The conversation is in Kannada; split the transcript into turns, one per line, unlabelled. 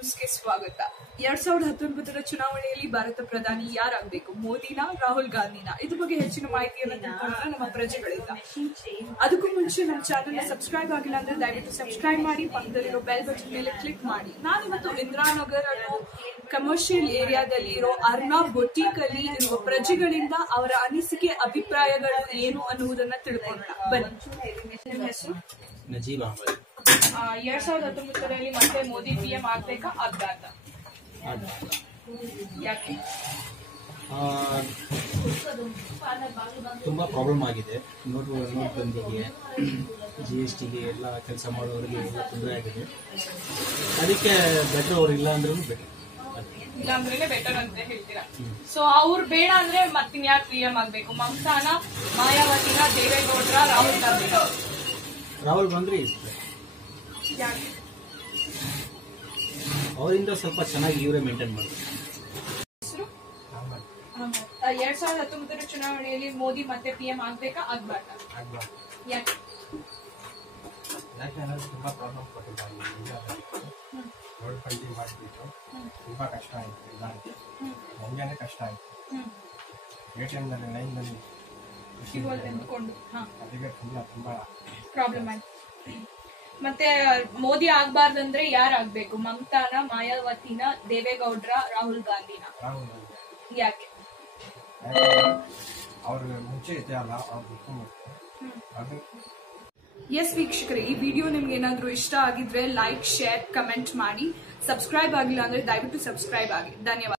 ನ್ಯೂಸ್ಗೆ ಸ್ವಾಗತ. ಎರಡ್ ಸಾವಿರದ ಹತ್ತೊಂಬತ್ತರ ಚುನಾವಣೆಯಲ್ಲಿ ಭಾರತ ಪ್ರಧಾನಿ ಯಾರಾಗಬೇಕು? ಮೋದಿನಾ ರಾಹುಲ್ ಗಾಂಧಿನಾ? ಇದ್ರ ಬಗ್ಗೆ ಹೆಚ್ಚಿನ ಮಾಹಿತಿಯನ್ನು ತಿಳ್ಕೊಳ್ಳೋಣ ನಮ್ಮ ಪ್ರಜೆಗಳಿಂದ. ಅದಕ್ಕೂ ಮುಂಚೆ ನಮ್ಮ ಚಾನೆಲ್ ಸಬ್ಸ್ಕ್ರೈಬ್ ಆಗಿಲ್ಲ ಅಂದ್ರೆ ದಯವಿಟ್ಟು ಸಬ್ಸ್ಕ್ರೈಬ್ ಮಾಡಿ ಪಕ್ಕದಲ್ಲಿರೋ ಬೆಲ್ ಬಟನ್ ಮೇಲೆ ಕ್ಲಿಕ್ ಮಾಡಿ. ನಾನಿವತ್ತು ಇಂದಿರಾನಗರ್ ಅನ್ನೋ ಕಮರ್ಷಿಯಲ್ ಏರಿಯಾದಲ್ಲಿ ಇರೋ ಅರ್ನಾ ಬೊಟೀಕ್ ಅಲ್ಲಿ ಇರುವ ಪ್ರಜೆಗಳಿಂದ ಅವರ ಅನಿಸಿಕೆ ಅಭಿಪ್ರಾಯಗಳು ಏನು ಅನ್ನುವುದನ್ನ ತಿಳ್ಕೊಳ್ಳೋಣ. ಬನ್ನಿ. ಹೆಸರು
ನಜೀಬ್ ಅಹಮದ್.
ಎರಡ್ ಸಾವಿರದ ಹತ್ತೊಂಬತ್ತರಲ್ಲಿ ಮತ್ತೆ ಮೋದಿ ಪಿ ಎಂ ಆಗ್ಬೇಕಾ? ಆಗ್ಬಾರ್ದ
ಆಗ
ಯಾಕೆ
ತುಂಬಾ ಪ್ರಾಬ್ಲಮ್ ಆಗಿದೆ. ನೋಟು ನೋಟ್ ಬಂದಿಗೆ ಜಿ ಎಸ್ ಟಿಗೆ ಎಲ್ಲ ಕೆಲಸ ಮಾಡೋರಿಗೆ ಎಲ್ಲ ತೊಂದರೆ ಆಗಿದೆ. ಅದಕ್ಕೆ ಬೆಟರ್ ಅವ್ರು ಇಲ್ಲ ಅಂದ್ರೂ ಬೆಟರ್
ಇಲ್ಲಾಂದ್ರೆ ಬೆಟರ್ ಅಂತ ಹೇಳ್ತೀರಾ? ಸೊ ಅವ್ರು ಬೇಡ ಅಂದ್ರೆ ಮತ್ತಿನ್ ಯಾರು ಪಿ ಎಂ ಆಗ್ಬೇಕು? ಮಮತಾನ ಮಾಯಾವತಿನ ದೇವೇಗೌಡರ ರಾಹುಲ್ ಗಾಂಧಿ.
ರಾಹುಲ್ better.
ಯಾಕೆ
ಅವರಿಂದ ಸ್ವಲ್ಪ ಚೆನ್ನಾಗಿ ಇವರೇ ಮೇಂಟೈನ್ ಮಾಡ್ತಾರೆ.
ಆ, ಎರಡ್ ಸಾವಿರದ ಹತ್ತೊಂಬತ್ತರ ಚುನಾವಣೆಯಲ್ಲಿ ಮೋದಿ ಮತ್ತೆ ಪಿಎಂ ಆಗ್ಬೇಕಾ? ಆಗ್ಬಾರ್ದ? ಯಾಕೆ?
ಯಾಕೆಂದ್ರೆ ತುಂಬಾ ಪ್ರಾಬ್ಲಮ್ ಕೊಟ್ಟಿದ್ದಾರೆ. ಇಂಡಿಯಾದಲ್ಲಿ ರೋಡ್ ಫಂಡಿಂಗ್ ಮಾಡಿಬಿಟ್ಟು ತುಂಬಾ ಕಷ್ಟ ಆಯ್ತು. ಎಲ್ಲರಿಗೆ ಕಷ್ಟ ಆಯ್ತು. ಎ ಟಿ ಎಮ್ನಲ್ಲಿ ಲೈನ್ನಲ್ಲಿ
ಸಿಗೋಲ್ ಹಾ.
ಅದಕ್ಕೆ ತುಂಬ ತುಂಬಾ
ಪ್ರಾಬ್ಲಮ್ ಆಯ್ತು. ಮತ್ತೆ ಮೋದಿ ಆಗ್ಬಾರ್ದಂದ್ರೆ ಯಾರಾಗ್ಬೇಕು ಮಮತಾನ ಮಾಯಾವತಿನ ದೇವೇಗೌಡ್ರ ರಾಹುಲ್ ಗಾಂಧಿನ? ಯಾಕೆ?
ಮುಂಚೆ
ಎಸ್ ವೀಕ್ಷಕರೇ ಈ ವಿಡಿಯೋ ನಿಮ್ಗೆ ಏನಾದ್ರೂ ಇಷ್ಟ ಆಗಿದ್ರೆ ಲೈಕ್ ಶೇರ್ ಕಮೆಂಟ್ ಮಾಡಿ. ಸಬ್ಸ್ಕ್ರೈಬ್ ಆಗಿಲ್ಲ ಅಂದ್ರೆ ದಯವಿಟ್ಟು ಸಬ್ಸ್ಕ್ರೈಬ್ ಆಗಿ. ಧನ್ಯವಾದ.